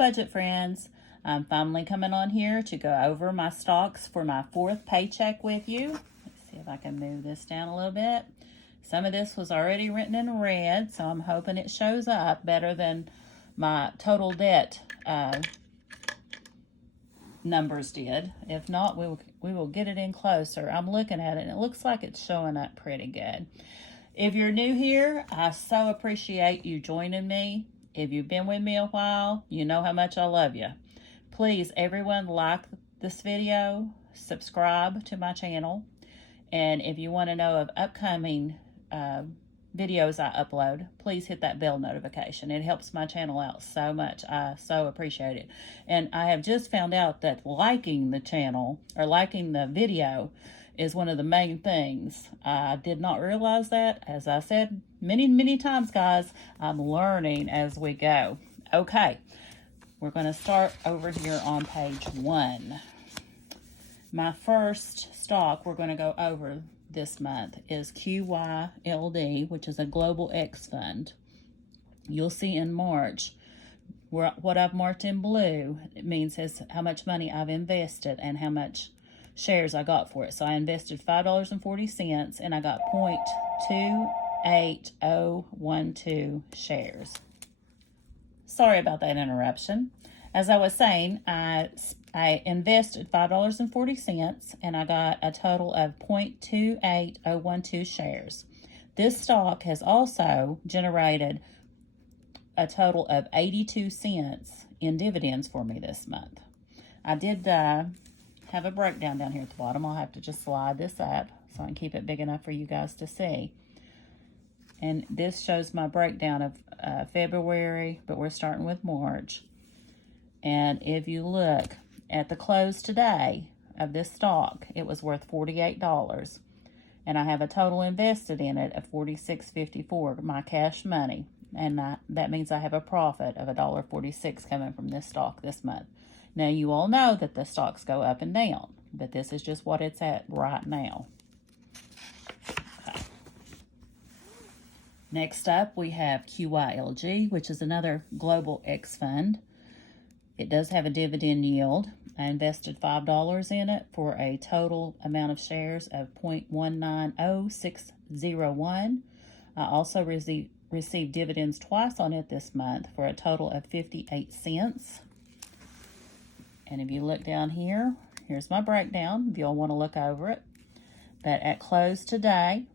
budget friends. I'm finally coming on here to go over my stocks for my 4th paycheck with you. Let's see if I can move this down a little bit. Some of this was already written in red, so I'm hoping it shows up better than my total debt numbers did. If not, we will get it in closer. I'm looking at it and it looks like it's showing up pretty good. If you're new here, I so appreciate you joining me. If you've been with me a while, you know how much I love you. Please, everyone, like this video, subscribe to my channel, and if you want to know of upcoming videos I upload, please hit that bell notification. It helps my channel out so much. I so appreciate it. And I have just found out that liking the channel or liking the video is one of the main things. I did not realize that. As I said many times, guys, I'm learning as we go. Okay, we're going to start over here on page 1. My first stock we're going to go over this month is QYLD, which is a Global X fund. You'll see in March what I've marked in blue. It means how much money I've invested and how much shares I got for it. So I invested $5.40 and I got 0.28012 shares. Sorry about that interruption. As I was saying, I invested $5.40 and I got a total of 0.28012 shares. This stock has also generated a total of 82 cents in dividends for me this month. I did have a breakdown down here at the bottom. I'll have to just slide this up so I can keep it big enough for you guys to see. And this shows my breakdown of February, but we're starting with March. And if you look at the close today of this stock, it was worth $48. And I have a total invested in it of $46.54, my cash money. And that means I have a profit of $1.46 coming from this stock this month. Now, you all know that the stocks go up and down, but this is just what it's at right now. Okay. Next up, we have QYLG, which is another Global X fund. It does have a dividend yield. I invested $5 in it for a total amount of shares of 0.190601. I also received dividends twice on it this month for a total of 58 cents. And if you look down here, here's my breakdown if y'all want to look over it. But at close today,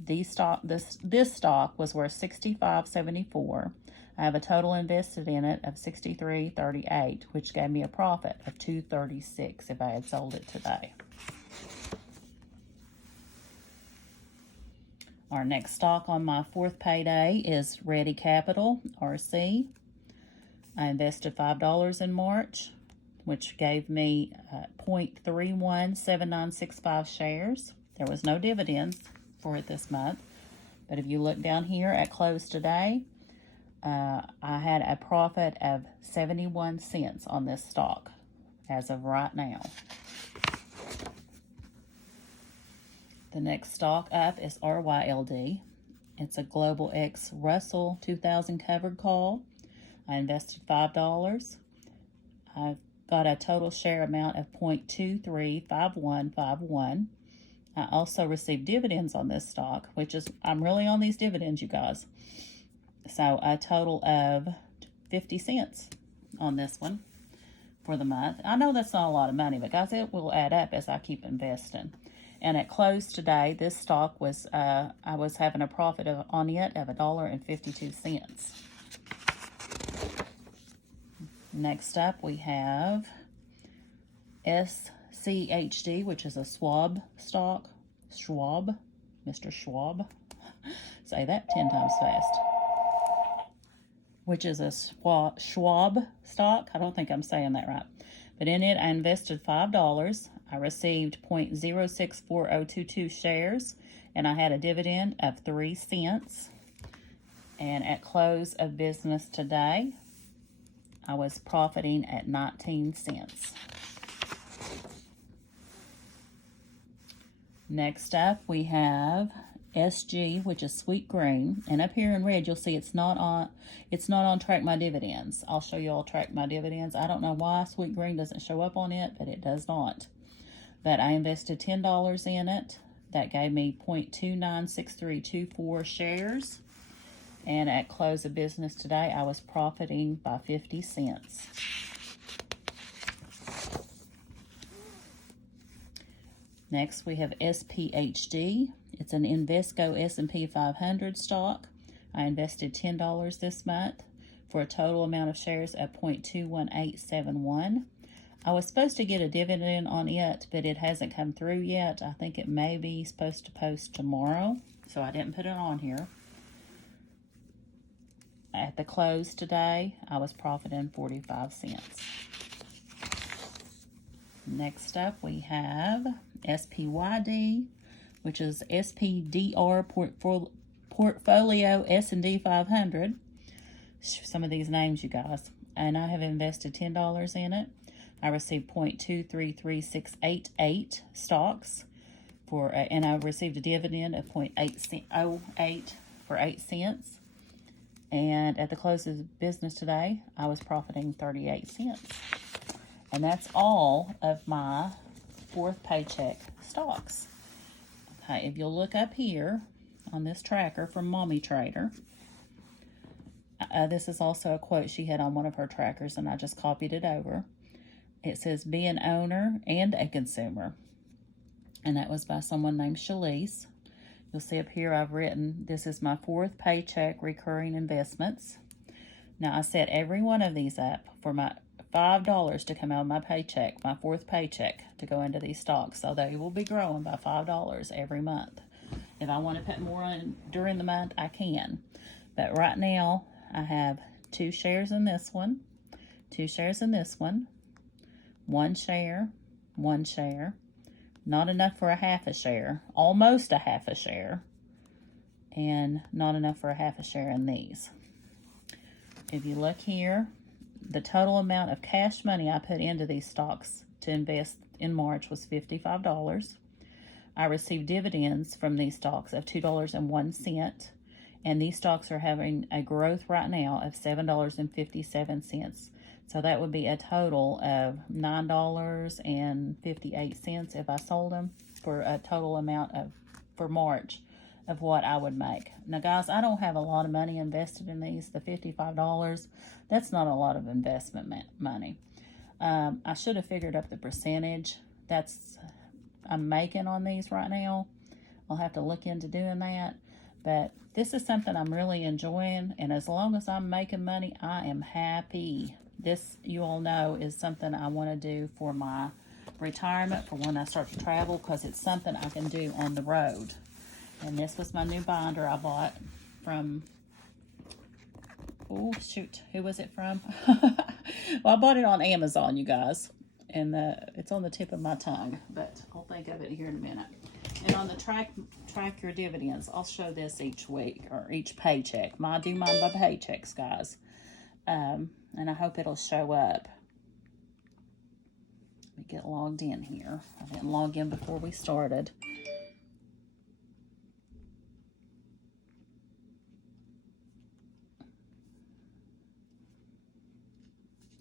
this stock was worth $65.74. I have a total invested in it of $63.38, which gave me a profit of $2.36 if I had sold it today. Our next stock on my 4th payday is Ready Capital, RC. I invested $5 in March, which gave me 0.317965 shares. There was no dividends for it this month. But if you look down here at close today, I had a profit of 71 cents on this stock as of right now. The next stock up is RYLD. It's a Global X Russell 2000 covered call. I invested $5. I got a total share amount of 0.235151. I also received dividends on this stock, which is, I'm really on these dividends, you guys. So a total of 50 cents on this one for the month. I know that's not a lot of money, but guys, it will add up as I keep investing. And at close today, this stock was, I was having a profit on it of $1.52. Next up, we have SCHD, which is a Schwab stock. Schwab, Mr. Schwab. Say that 10 times fast. Which is a Schwab stock. I don't think I'm saying that right. But in it, I invested $5. I received 0.064022 shares, and I had a dividend of 3 cents. And at close of business today, I was profiting at 19 cents. Next up, we have SG, which is sweet green, and up here in red you'll see it's not on track my dividends. I'll show you all track my dividends. I don't know why sweet green doesn't show up on it, but it does not. But I invested $10 in it. That gave me 0.296324 shares. And at close of business today, I was profiting by 50 cents. Next, we have SPHD. It's an Invesco S&P 500 stock. I invested $10 this month for a total amount of shares of 0.21871. I was supposed to get a dividend on it, but it hasn't come through yet. I think it may be supposed to post tomorrow, so I didn't put it on here. At the close today, I was profiting 45 cents. Next up, we have SPYD, which is SPDR Portfolio S&D 500. Some of these names, you guys. And I have invested $10 in it. I received 0.233688 stocks and I received a dividend of 0.808 for 8 cents. And at the close of business today, I was profiting 38 cents. And that's all of my fourth paycheck stocks. Okay, if you'll look up here on this tracker from Mommy Trader, this is also a quote she had on one of her trackers, and I just copied it over. It says, be an owner and a consumer. And that was by someone named Shalise. You'll see up here I've written, this is my fourth paycheck recurring investments. Now I set every one of these up for my $5 to come out of my paycheck, my fourth paycheck, to go into these stocks. So they will be growing by $5 every month. If I want to put more in during the month, I can. But right now, I have 2 shares in this one, 2 shares in this one, 1 share, 1 share, not enough for a half a share, almost a half a share, and not enough for a half a share in these. If you look here, the total amount of cash money I put into these stocks to invest in March was $55. I received dividends from these stocks of $2.01, and these stocks are having a growth right now of $7.57. So that would be a total of $9.58 if I sold them, for a total amount of, for March, of what I would make. Now, guys, I don't have a lot of money invested in these. The $55, that's not a lot of investment money. I should have figured up the percentage I'm making on these right now. I'll have to look into doing that. But this is something I'm really enjoying, and as long as I'm making money, I am happy. This, you all know, is something I want to do for my retirement, for when I start to travel, because it's something I can do on the road. And this was my new binder I bought from, oh shoot, who was it from? Well, I bought it on Amazon, you guys, and it's on the tip of my tongue, but I'll think of it here in a minute. And on the track your dividends, I'll show this each week, or each paycheck. I do mine by paychecks, guys. And I hope it'll show up. Let me get logged in here. I didn't log in before we started.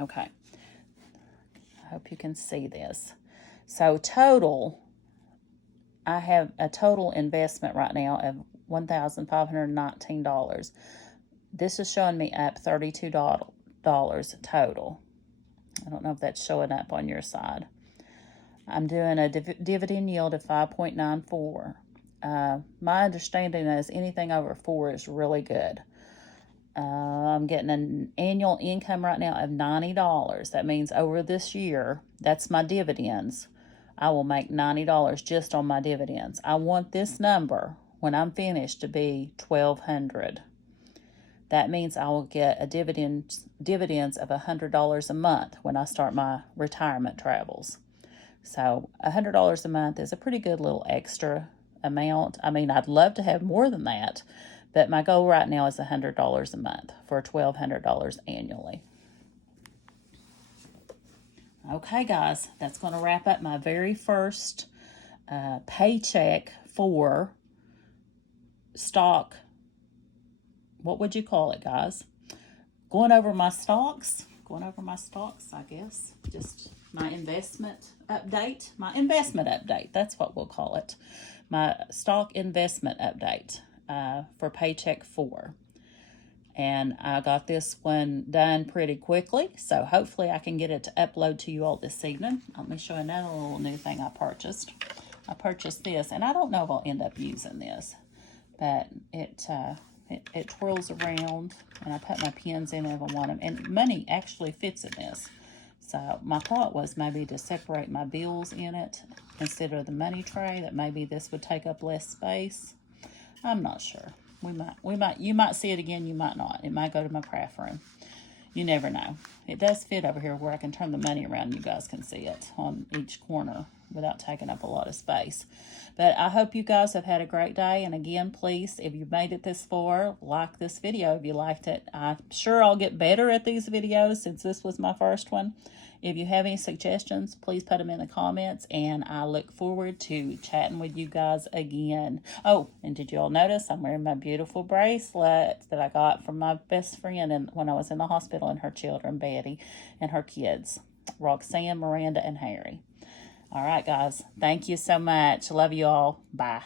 Okay. I hope you can see this. So total, I have a total investment right now of $1,519. This is showing me up $32 total. I don't know if that's showing up on your side. I'm doing a dividend yield of 5.94. My understanding is anything over 4 is really good. I'm getting an annual income right now of $90. That means over this year, that's my dividends. I will make $90 just on my dividends. I want this number when I'm finished to be $1,200. That means I will get a dividends of $100 a month when I start my retirement travels. So $100 a month is a pretty good little extra amount. I mean, I'd love to have more than that, but my goal right now is $100 a month for $1,200 annually. Okay, guys, that's going to wrap up my very first paycheck for stock, what would you call it, guys? Going over my stocks, I guess. Just my investment update. That's what we'll call it. My stock investment update for Paycheck 4. And I got this one done pretty quickly, so hopefully I can get it to upload to you all this evening. Let me show you another little new thing I purchased. I purchased this, and I don't know if I'll end up using this, but it twirls around, and I put my pins in if I want them, and money actually fits in this. So my thought was maybe to separate my bills in it instead of the money tray, that maybe this would take up less space. I'm not sure. You might see it again, you might not. It might go to my craft room. You never know. It does fit over here where I can turn the money around and you guys can see it on each corner without taking up a lot of space. But I hope you guys have had a great day. And again, please, if you made it this far, like this video if you liked it. I'm sure I'll get better at these videos since this was my first one. If you have any suggestions, please put them in the comments, and I look forward to chatting with you guys again. Oh, and did you all notice I'm wearing my beautiful bracelet that I got from my best friend when I was in the hospital, and her children, Betty, and her kids, Roxanne, Miranda, and Harry. All right, guys. Thank you so much. Love you all. Bye.